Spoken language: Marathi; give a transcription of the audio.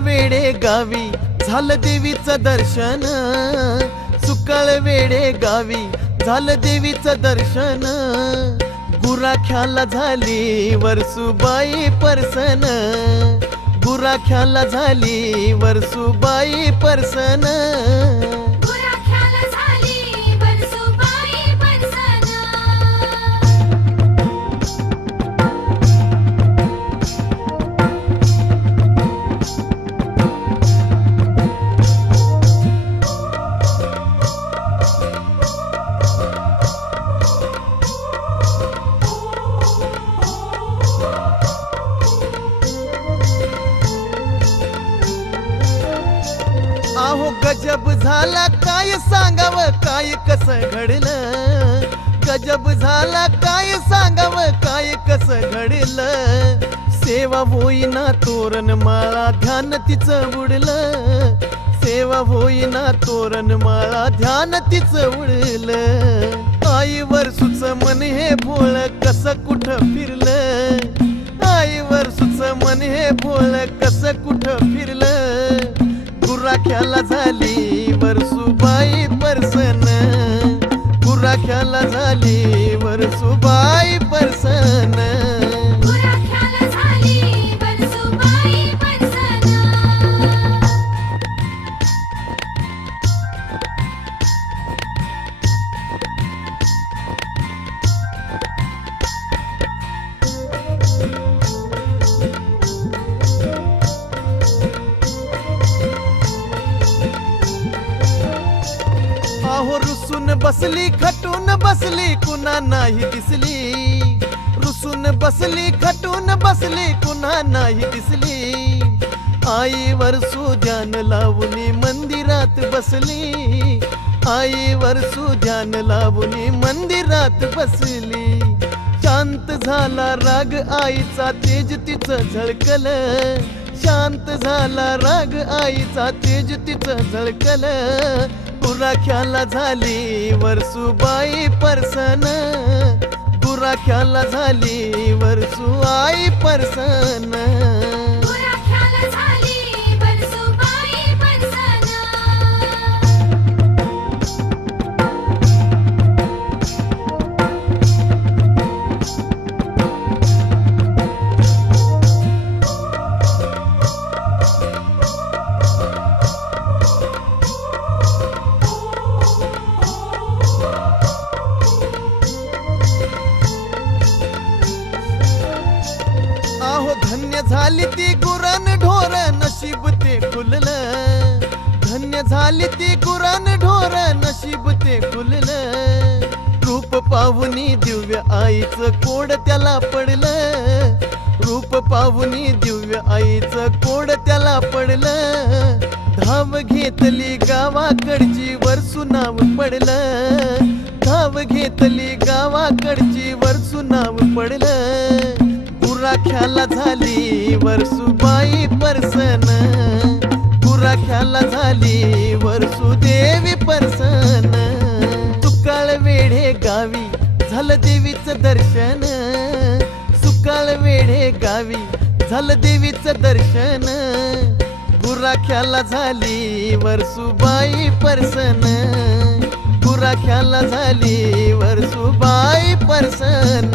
वेडे गावी झालं देवीचं दर्शन. सुकाळ वेडे गावी झालं देवीचं दर्शन. गुराख्याला झाली वरसुबाई परसन. गुराख्याला झाली वरसुबाई परसन. गजब झाला काय सांगावं? काय कस घडलं? गजब झाला काय सांगावं? काय कस घडलं? सेवा होईना तोरण माळा ध्यान तिचं उडलं. सेवा होईना तोरण माळा ध्यान तिचं उडलं. आईवर सुच मन हे भोळ कस कुठं फिरलं? आईवर सुच मन हे भोळ कस कुठं फिरलं? गुराख्याला झाली वरसुबाई परसन. गुराख्याला झाली वरसुबाई परसन. बसली खटून बसली कुणा नाही दिसली. रुसून बसली खटून बसली कुणा नाही दिसली. आईवर सुध्यान लावून मंदिरात बसली. आईवर सुध्यान लावून मंदिरात बसली. शांत झाला राग आईचा तेज तिचं झळकल. शांत झाला राग आईचा तेज तिचं झळकल. गुराख्याला झाली वरसुबाई परसन. गुराख्याला झाली वरसू आई परसन. आली ती गुरण ढोर नशीब ते फुललं. रूप पाहुनी दिव्य आईचं कोड त्याला पडलं. रूप पाहुनी दिव्य आईचं कोड त्याला पडलं. धाव घेतली गावाकडची वरसू नाव पडलं. धाव घेतली गावाकडची वरसू नाव पडलं. गुराख्याला झाली वरसुबाई परसन. राख्याला झाली. वरसुदेवी परसन सुकाळ वेढे गावी झालं देवीचं दर्शन. सुकाळ वेढे गावी झालं देवीचं दर्शन. गुराख्याला झाली वरसुबाई परसन गुराख्याला झाली वरसुबाई परसन